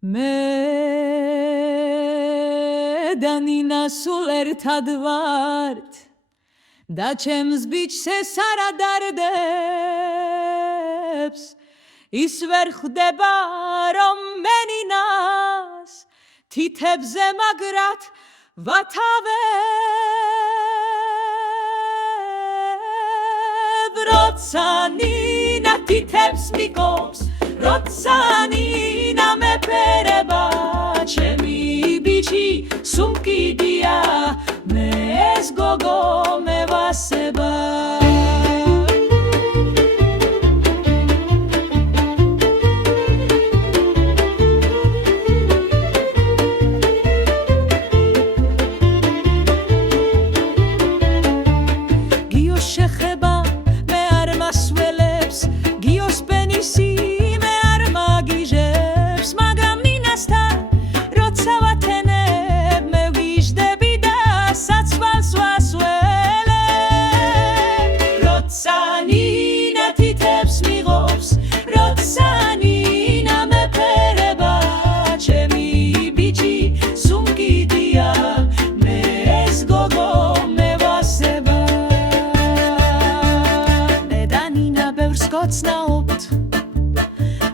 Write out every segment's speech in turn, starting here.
მე და ნინა სულ ერთად ვართ და ჩემს ბიჭს ეს არ ადარდებს ის ვერ ხვდება რომ მე ნინას თითებზე მაგრად ვათავებ როცა ნინა თითებს მიყობს როცა ნინა მეფერება ჩემი ბიჭი სუმკიდია მე ეს გოგო მევასება გიოს შეხება მე არ მასველებს გიოს პენისი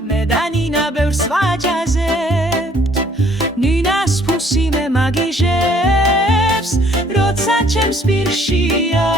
მე და ნინა ბევრს ვაჯაზებთ ნინას ფუსი მე მაგიჟებს როცა ჩემს პირშია